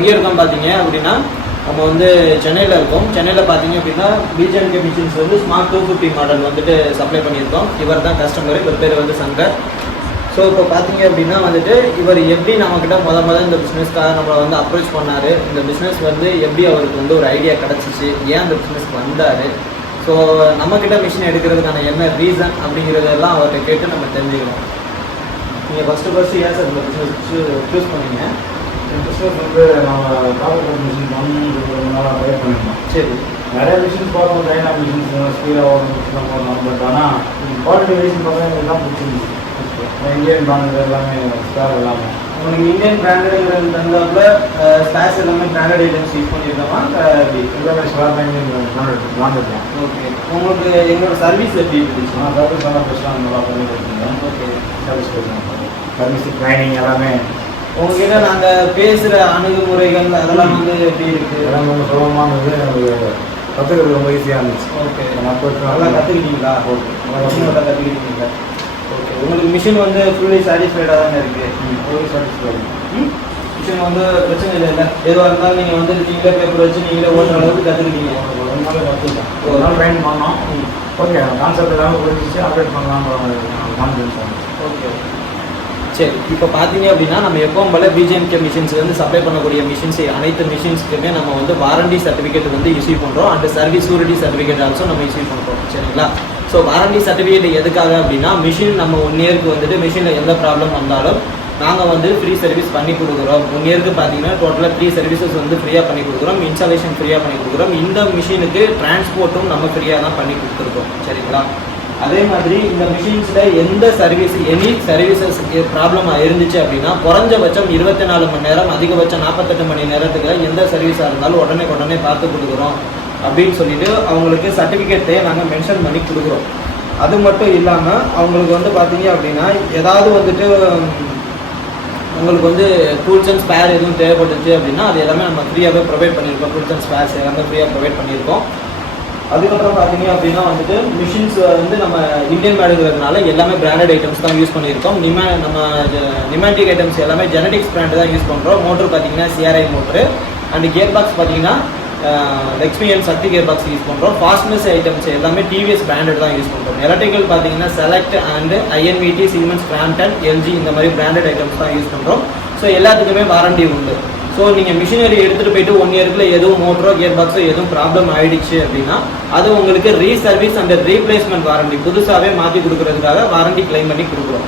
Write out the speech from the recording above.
எங்கே இருக்கோம் பார்த்தீங்க அப்படின்னா நம்ம வந்து சென்னையில் இருக்கோம். சென்னையில் பார்த்தீங்க அப்படின்னா பிஜேஎம்கே மிஷின்ஸ் வந்து ஸ்மார்ட் 250 மாடல் வந்துட்டு சப்ளை பண்ணியிருக்கோம். இவர் தான் கஸ்டமர், இவர் பேர் வந்து சங்கர். ஸோ இப்போ பார்த்தீங்க அப்படின்னா வந்துட்டு இவர் எப்படி நம்மக்கிட்ட முதல் இந்த பிஸ்னஸ்க்காக நம்மளை வந்து அப்ரோச் பண்ணார், இந்த பிஸ்னஸ் வந்து எப்படி அவருக்கு வந்து ஒரு ஐடியா கிடச்சிச்சு, ஏன் அந்த பிஸ்னஸ்க்கு வந்தார், ஸோ நம்மக்கிட்ட மிஷின் எடுக்கிறதுக்கான என்ன ரீசன் அப்படிங்கிறதெல்லாம் அவர்கிட்ட கேட்டு நம்ம தெரிஞ்சுக்கணும். நீங்கள் ஃபஸ்ட்டு ஏன் சார் இந்த பிஸ்னஸ் சூஸ் பண்ணீங்க? பிஸ்னஸ் வந்து நம்ம காப்பர் மிஷின் வாங்கணுன்றதுனால ட்ரை பண்ணியிருந்தோம். சரி, நிறைய மிஷின்ஸ் பார்க்கணும், டைனா மிஷின்ஸ் ஸ்பீடாக ஓடும் மிஷின் போடலாம். பட் ஆனால் குவாலிட்டி வைஸ் பார்த்தா எனக்கு தான் பிடிச்சிருந்துச்சு. இந்தியன் பிராண்டட் எல்லாமே ஸ்டார் எல்லாமே உங்களுக்கு இந்தியன் பிராண்டடுங்கிறது தந்தாப்புல ஸ்பேஸ் எல்லாமே பிராண்டட் ஐட்டம்ஸ் யூஸ் பண்ணியிருக்கோமா? எல்லாமே ஸ்டார் தான் இந்தியன் பிராண்டட் தான். ஓகே, உங்களுக்கு எங்களோட சர்வீஸ் எப்படி இருந்துச்சு? சர்வீஸ் எல்லாம் பெஸ்ட்டாக நல்லா பண்ணி கொடுத்துருந்தேன். ஓகே, சர்வீஸ் ட்ரைனிங் எல்லாமே உங்ககிட்ட நாங்கள் பேசுகிற அணுகுமுறைகள் அதெல்லாம் வந்து எப்படி இருக்குது? எல்லாம் ரொம்ப சுலபமானது. எனக்கு கற்றுக்கிறது ரொம்ப ஈஸியாக இருந்துச்சு. ஓகே, மக்கள் நல்லா கற்றுக்கிட்டீங்களா? ஓகே, நல்லா கற்றுக்கிட்டீங்களா? ஓகே, உங்களுக்கு மிஷின் வந்து ஃபுல்லி சாட்டிஸ்ஃபைடாக தானே இருக்குது? Fully satisfied. மிஷின் வந்து பிரச்சனை இல்லை, எதுவாக இருந்தாலும் நீங்கள் வந்து நீங்களே பேப்பர் வச்சு நீங்களே ஓட்டுற அளவுக்கு கற்றுக்கிட்டீங்க. ஒரு நாள் கற்றுக்கிட்டேன். ஒரு நாள் ட்ரைன் பண்ணோம். ஓகே, கான்செப்ட் எல்லாமே புரிஞ்சிச்சு, அப்டேட் பண்ணலாம்ன்ற கான்ஃபிடன்ஸ் ஆகும். ஓகே, சரி. இப்போ பார்த்தீங்க அப்படின்னா நம்ம எப்பவும் போல பிஜேஎம்கே மிஷின்ஸ் வந்து சப்ளை பண்ணக்கூடிய மிஷின்ஸ் அனைத்து மிஷின்ஸ்க்குமே நம்ம வந்து வாரண்டி சர்டிஃபிகேட் வந்து இஷ்யூ பண்ணுறோம். And service surety certificate also நம்ம இஷ்யூ பண்ணுறோம். சரிங்களா? ஸோ வாரண்டி சர்டிஃபிகேட் எதுக்காக அப்படின்னா மிஷின் நம்ம 1 இயருக்கு வந்துட்டு மிஷினில் எந்த ப்ராப்ளம் வந்தாலும் நாங்கள் வந்து ஃப்ரீ சர்வீஸ் பண்ணி கொடுக்குறோம். 1 இயருக்கு பார்த்தீங்கன்னா டோட்டலாக 3 சர்வீசஸ் வந்து ஃப்ரீயாக பண்ணி கொடுக்குறோம். இன்ஸ்டாலேஷன் ஃப்ரீயாக பண்ணி கொடுக்குறோம். இந்த மிஷினுக்கு டிரான்ஸ்போர்ட்டும் நம்ம ஃப்ரீயாக தான் பண்ணி கொடுத்துருக்கோம். சரிங்களா? அதே மாதிரி இந்த மிஷின்ஸில் எந்த சர்வீஸ் எனி சர்வீசஸ் ப்ராப்ளமாக இருந்துச்சு அப்படின்னா குறைஞ்சபட்சம் 24 மணி நேரம், அதிகபட்சம் 48 மணி நேரத்துக்கு எந்த சர்வீஸாக இருந்தாலும் உடனே பார்த்து கொடுக்குறோம் அப்படின்னு சொல்லிட்டு அவங்களுக்கு சர்டிஃபிகேட்டே நாங்கள் மென்ஷன் பண்ணி கொடுக்குறோம். அது மட்டும் இல்லாமல் அவங்களுக்கு வந்து பார்த்தீங்க அப்படின்னா ஏதாவது வந்துட்டு உங்களுக்கு வந்து டூல்ஸ் அண்ட் ஸ்பேர் எதுவும் தேவைப்பட்டுச்சு அப்படின்னா அது எல்லாமே நம்ம ஃப்ரீயாகவே ப்ரொவைட் பண்ணியிருக்கோம். டூல்ஸ் அண்ட் ஸ்பேர்ஸ் எல்லாமே ஃப்ரீயாக ப்ரொவைட் பண்ணியிருக்கோம். அதுக்கப்புறம் பார்த்தீங்க அப்படின்னா வந்துட்டு மிஷின்ஸ் வந்து நம்ம இந்தியன் மேடுங்கிறதுனால எல்லாமே பிராண்டட் ஐட்டம்ஸ் தான் யூஸ் பண்ணியிருக்கோம். நம்ம நிமேட்டிக் ஐட்டம்ஸ் எல்லாமே ஜெனடிக்ஸ் பிராண்டு தான் யூஸ் பண்ணுறோம். மோட்டர் பார்த்தீங்கன்னா CRI motor. And gear box பார்த்தீங்கன்னா Lakshmi and Shakti gear box use பண்ணுறோம். ஃபாஸ்ட்னஸ் ஐட்டம்ஸ் எல்லாமே டிவிஎஸ் பிராண்டட் தான் யூஸ் பண்ணுறோம். எலக்ட்ரிக்கல் பார்த்தீங்கன்னா select and INVT, Siemens, Crompton, LG இந்த மாதிரி பிராண்டட் ஐட்டம்ஸ் தான் யூஸ் பண்ணுறோம். ஸோ எல்லாத்துக்குமே வாரண்டி உண்டு. ஸோ நீங்கள் மிஷினரி எடுத்துகிட்டு போயிட்டு 1 இயர்க்குள்ள எதுவும் மோட்டரோ கியர் பாக்ஸோ எதுவும் ப்ராப்ளம் ஆகிடுச்சு அப்படின்னா அது உங்களுக்கு ரீசர்வீஸ் அண்ட் ரீப்ளேஸ்மெண்ட் வாரண்டி புதுசாகவே மாற்றி கொடுக்குறதுக்காக வாரண்டி கிளைம் பண்ணி கொடுக்குறோம்.